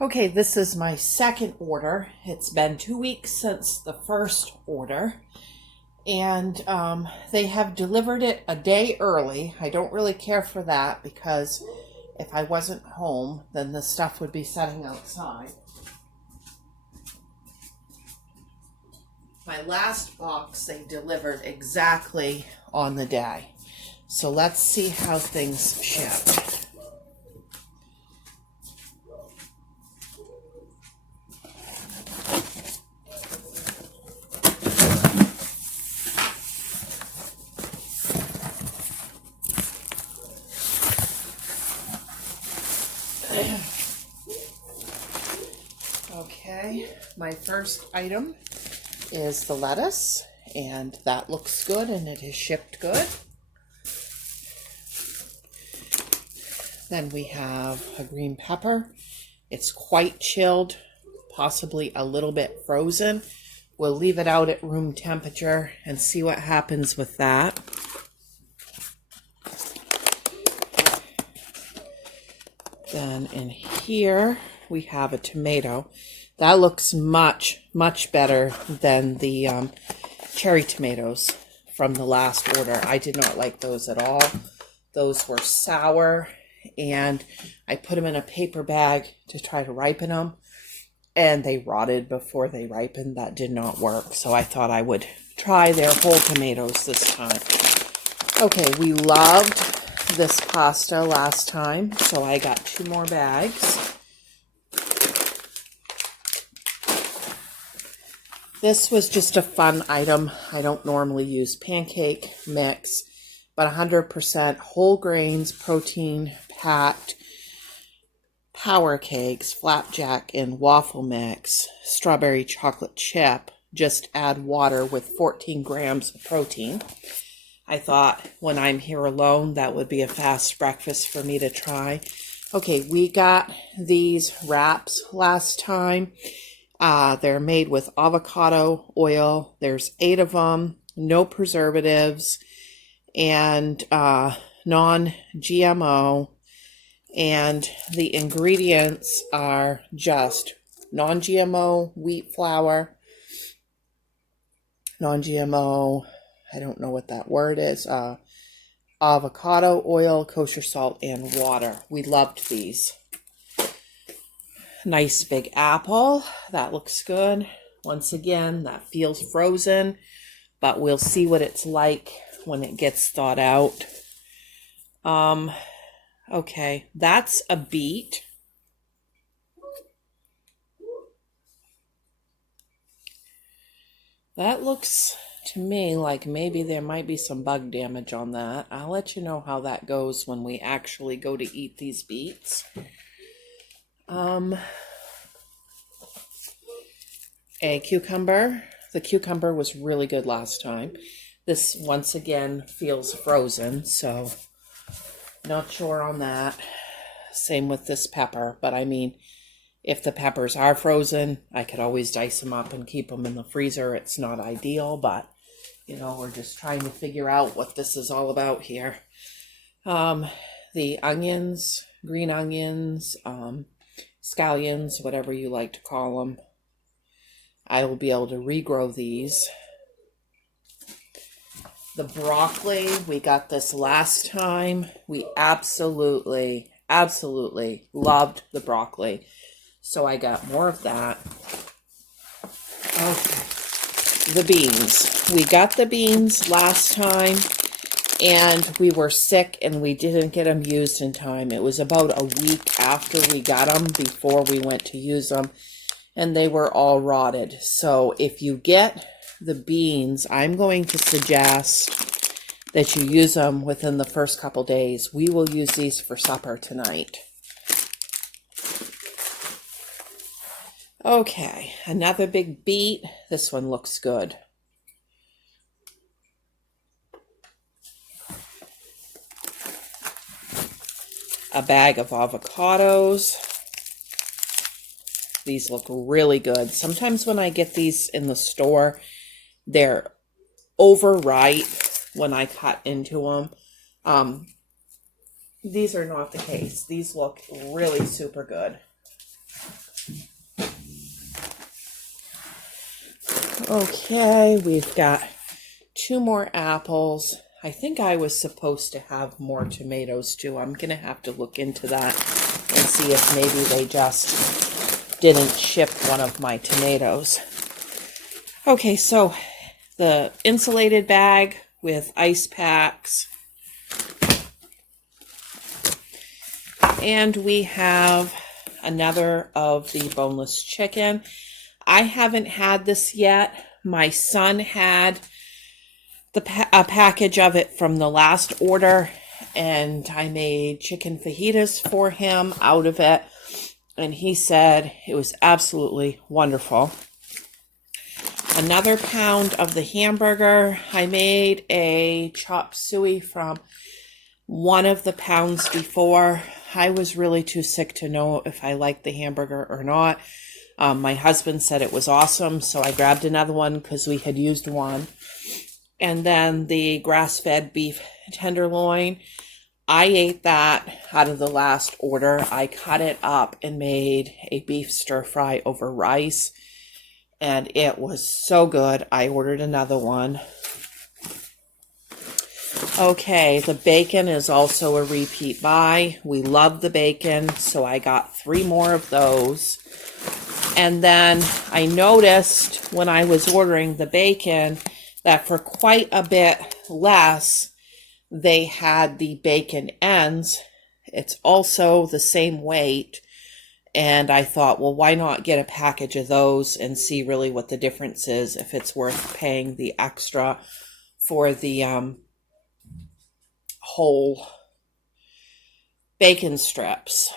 Okay, this is my second order. It's been 2 weeks since the first order, and they have delivered it a day early. I don't really care for that because if I wasn't home, then the stuff would be sitting outside. My last box they delivered exactly on the day. So let's see how things shipped. Okay, my first item is the lettuce, and that looks good and it is shipped good. Then we have a green pepper. It's quite chilled, possibly a little bit frozen. We'll leave it out at room temperature and see what happens with that. Then in here we have a tomato. That looks much better than the cherry tomatoes from the last order. I did not like those at all. Those were sour, and I put them in a paper bag to try to ripen them, and they rotted before they ripened. That did not work, so I thought I would try their whole tomatoes this time. Okay, we loved this pasta last time, so I got 2 more bags. This was just a fun item. I don't normally use pancake mix, but 100% whole grains, protein packed power cakes, flapjack and waffle mix, strawberry chocolate chip. Just add water with 14 grams of protein. I thought when I'm here alone, that would be a fast breakfast for me to try. Okay, we got these wraps last time. They're made with avocado oil. There's 8 of them, no preservatives, and non-GMO. And the ingredients are just non-GMO wheat flour, non-GMO, I don't know what that word is, avocado oil, kosher salt, and water. We loved these. Nice big apple. That looks good. Once again, that feels frozen, but we'll see what it's like when it gets thawed out. Okay, that's a beet. That looks to me like maybe there might be some bug damage on that. I'll let you know how that goes when we actually go to eat these beets. A cucumber. The cucumber was really good last time. This once again feels frozen, so not sure on that. Same with this pepper, but I mean, if the peppers are frozen, I could always dice them up and keep them in the freezer. It's not ideal, but you know, we're just trying to figure out what this is all about here. The onions, green onions, scallions, whatever you like to call them. I will be able to regrow these. The broccoli, we got this last time. We absolutely loved the broccoli. So I got more of that. Okay. The beans. We got the beans last time, and we were sick and we didn't get them used in time. It was about a week after we got them before we went to use them, and they were all rotted. So if you get the beans, I'm going to suggest that you use them within the first couple days. We will use these for supper tonight. Okay, another big beet. This one looks good. A bag of avocados. These look really good. Sometimes when I get these in the store, they're overripe when I cut into them. These are not the case. These look really super good. Okay, we've got 2 more apples. I think I was supposed to have more tomatoes too. I'm going to have to look into that and see if maybe they just didn't ship one of my tomatoes. Okay, so the insulated bag with ice packs. And we have another of the boneless chicken. I haven't had this yet. My son had a package of it from the last order, and I made chicken fajitas for him out of it, and he said it was absolutely wonderful. Another pound of the hamburger. I made a chop suey from one of the pounds before. I was really too sick to know if I liked the hamburger or not. My husband said it was awesome, so I grabbed another one because we had used one. And then the grass-fed beef tenderloin, I ate that out of the last order. I cut it up and made a beef stir-fry over rice, and it was so good. I ordered another one. Okay, the bacon is also a repeat buy. We love the bacon, so I got 3 more of those. And then I noticed when I was ordering the bacon that for quite a bit less, they had the bacon ends. It's also the same weight. And I thought, well, why not get a package of those and see really what the difference is, if it's worth paying the extra for the whole bacon strips.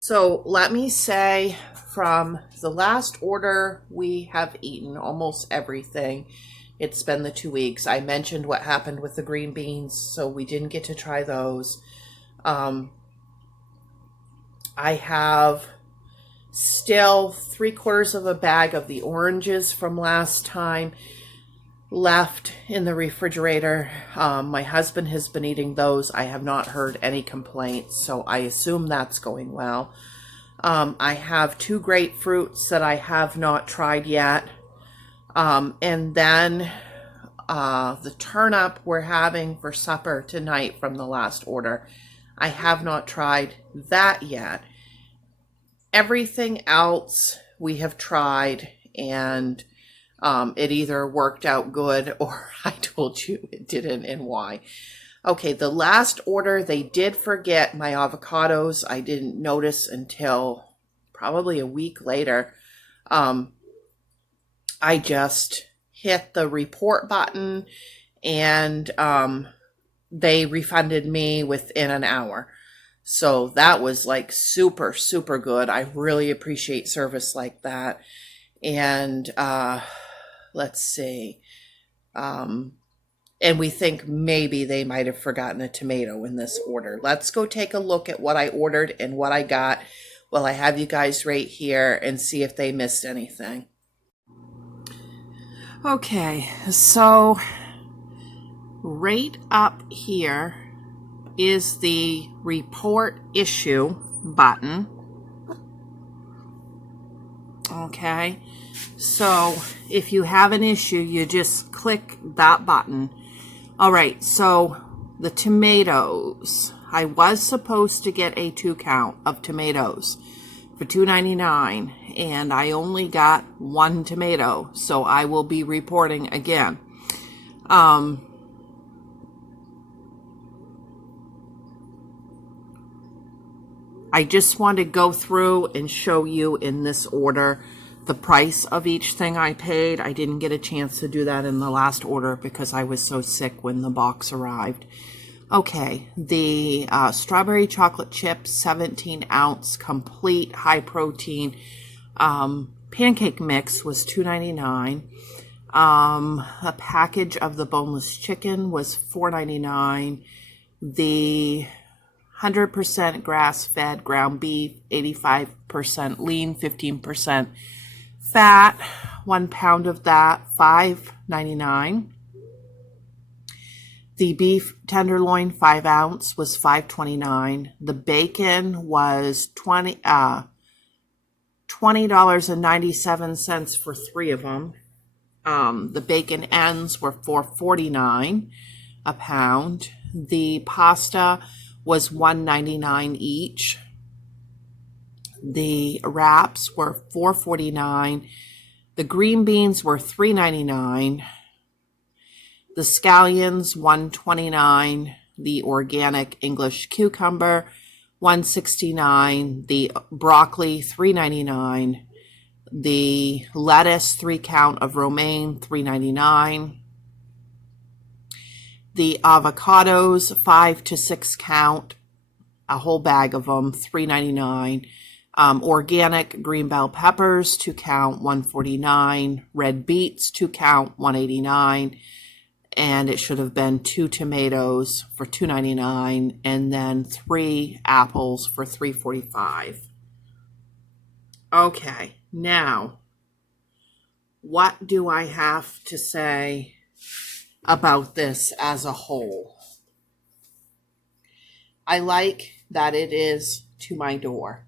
So let me say, from the last order, we have eaten almost everything. It's been the 2 weeks. I mentioned what happened with the green beans, so we didn't get to try those. I have still 3/4 of a bag of the oranges from last time left in the refrigerator. My husband has been eating those. I have not heard any complaints, so I assume that's going well. I have 2 grapefruits that I have not tried yet. And then the turnip we're having for supper tonight from the last order. I have not tried that yet. Everything else we have tried, and it either worked out good or I told you it didn't, and why. Okay, the last order, they did forget my avocados. I didn't notice until probably a week later. I just hit the report button, and they refunded me within an hour. So that was like super, super good. I really appreciate service like that. And let's see. And we think maybe they might have forgotten a tomato in this order. Let's go take a look at what I ordered and what I got. Well, I have you guys right here and see if they missed anything. Okay, so right up here is the report issue button. Okay, so if you have an issue, you just click that button. All right, so the tomatoes. I was supposed to get a 2 count of tomatoes for $2.99, and I only got 1 tomato, so I will be reporting again. I just want to go through and show you in this order the price of each thing I paid. I didn't get a chance to do that in the last order because I was so sick when the box arrived. Okay, the strawberry chocolate chip 17-ounce complete high protein pancake mix was $2.99. A package of the boneless chicken was $4.99. The 100% grass-fed ground beef, 85% lean, 15% fat, 1 pound of that, $5.99. The beef tenderloin 5-ounce was $5.29. The bacon was $20.97 for 3 of them. The bacon ends were $4.49 a pound. The pasta was $1.99 each. The wraps were $4.49. The green beans were $3.99. The scallions $1.29. The organic English cucumber $1.69. The broccoli $3.99. The lettuce 3-count of romaine $3.99. The avocados 5 to 6 count, a whole bag of them $3.99. Organic green bell peppers 2 count $1.49. Red beets 2 count $1.89. And it should have been 2 tomatoes for $2.99, and then 3 apples for $3.45. Okay, now, what do I have to say about this as a whole? I like that it is to my door.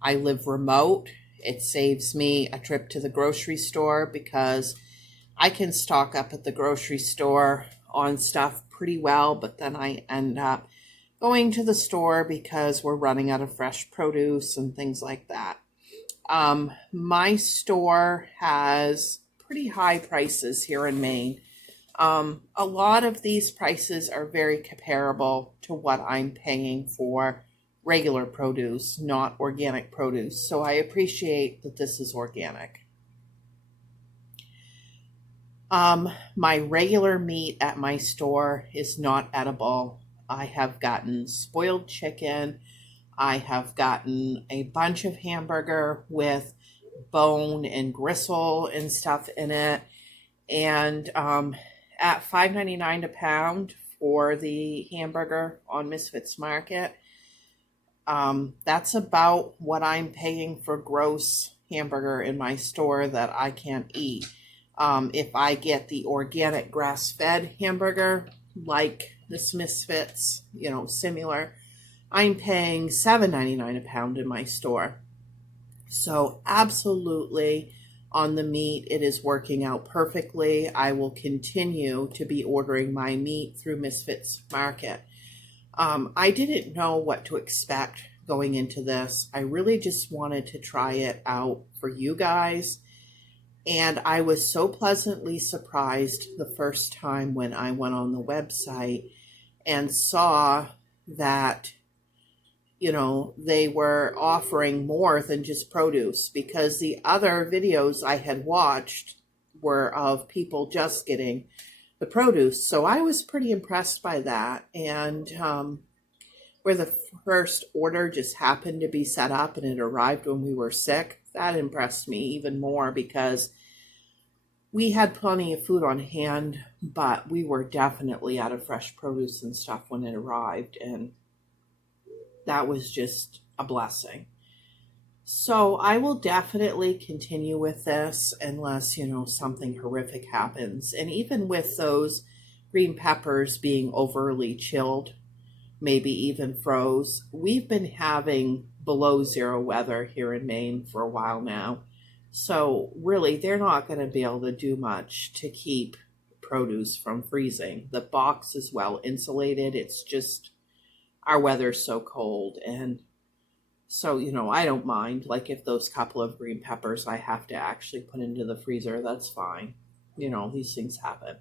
I live remote. It saves me a trip to the grocery store because I can stock up at the grocery store on stuff pretty well, but then I end up going to the store because we're running out of fresh produce and things like that. My store has pretty high prices here in Maine. A lot of these prices are very comparable to what I'm paying for regular produce, not organic produce. So I appreciate that this is organic. My regular meat at my store is not edible. I have gotten spoiled chicken. I have gotten a bunch of hamburger with bone and gristle and stuff in it. And at $5.99 a pound for the hamburger on Misfits Market, that's about what I'm paying for gross hamburger in my store that I can't eat. If I get the organic grass-fed hamburger, like this Misfits, similar, I'm paying $7.99 a pound in my store. So absolutely on the meat, it is working out perfectly. I will continue to be ordering my meat through Misfits Market. I didn't know what to expect going into this. I really just wanted to try it out for you guys. And I was so pleasantly surprised the first time when I went on the website and saw that they were offering more than just produce, because the other videos I had watched were of people just getting the produce. So I was pretty impressed by that. And where the first order just happened to be set up and it arrived when we were sick, that impressed me even more, because we had plenty of food on hand, but we were definitely out of fresh produce and stuff when it arrived. And that was just a blessing. So I will definitely continue with this unless, something horrific happens. And even with those green peppers being overly chilled, maybe even froze, we've been having below zero weather here in Maine for a while now. So really, they're not going to be able to do much to keep produce from freezing. The box is well insulated. It's just our weather's so cold. And so, I don't mind. Like, if those couple of green peppers I have to actually put into the freezer, that's fine. These things happen.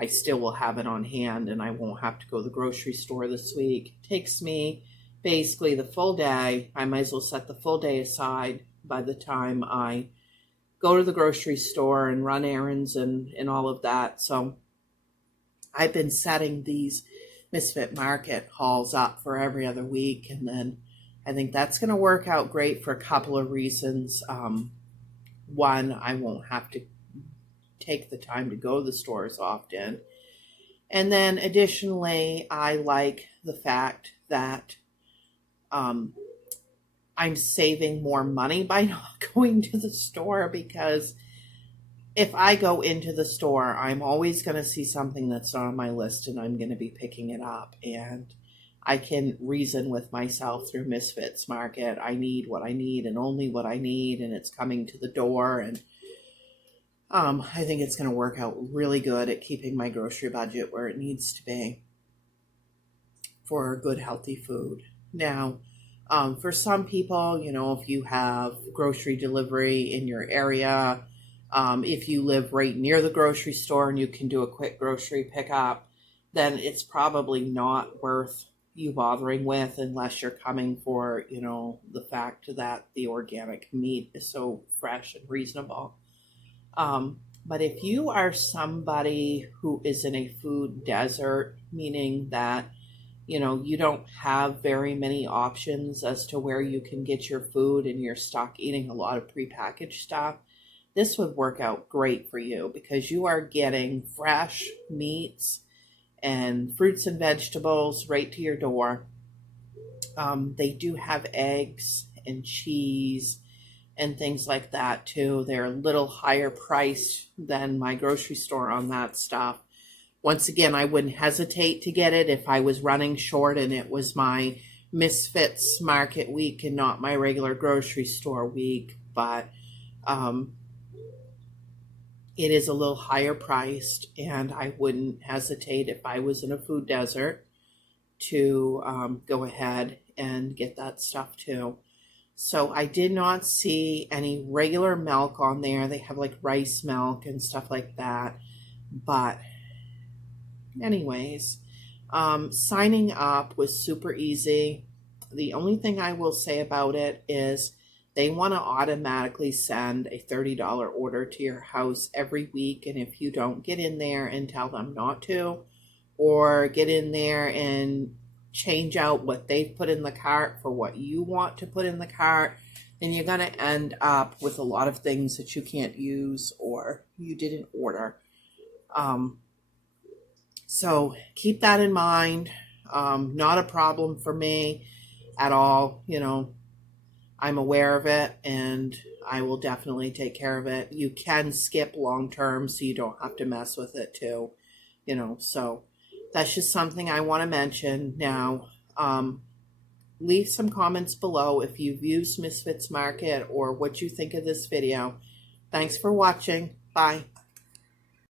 I still will have it on hand, and I won't have to go to the grocery store this week. It takes me basically the full day. I might as well set the full day aside by the time I go to the grocery store and run errands and all of that. So I've been setting these Misfit Market hauls up for every other week, and then I think that's going to work out great for a couple of reasons. One, I won't have to take the time to go to the stores often. And then additionally, I like the fact that I'm saving more money by not going to the store, because if I go into the store, I'm always going to see something that's not on my list and I'm going to be picking it up. And I can reason with myself through Misfits Market. I need what I need and only what I need, and it's coming to the door. And I think it's going to work out really good at keeping my grocery budget where it needs to be for good, healthy food. Now, for some people, if you have grocery delivery in your area, if you live right near the grocery store and you can do a quick grocery pickup, then it's probably not worth you bothering with unless you're coming for, the fact that the organic meat is so fresh and reasonable. But if you are somebody who is in a food desert, meaning that you don't have very many options as to where you can get your food and you're stuck eating a lot of prepackaged stuff, this would work out great for you because you are getting fresh meats and fruits and vegetables right to your door. They do have eggs and cheese and things like that too. They're a little higher priced than my grocery store on that stuff. Once again, I wouldn't hesitate to get it if I was running short and it was my Misfits market week and not my regular grocery store week. But it is a little higher priced, and I wouldn't hesitate if I was in a food desert to go ahead and get that stuff too. So I did not see any regular milk on there. They have like rice milk and stuff like that. But anyways, signing up was super easy. The only thing I will say about it is they want to automatically send a $30 order to your house every week. And if you don't get in there and tell them not to, or get in there and change out what they've put in the cart for what you want to put in the cart, then you're going to end up with a lot of things that you can't use or you didn't order. So keep that in mind. Not a problem for me at all. I'm aware of it and I will definitely take care of it. You can skip long term so you don't have to mess with it too. So that's just something I want to mention. Now, leave some comments below if you've used Misfits Market or what you think of this video. Thanks for watching. Bye.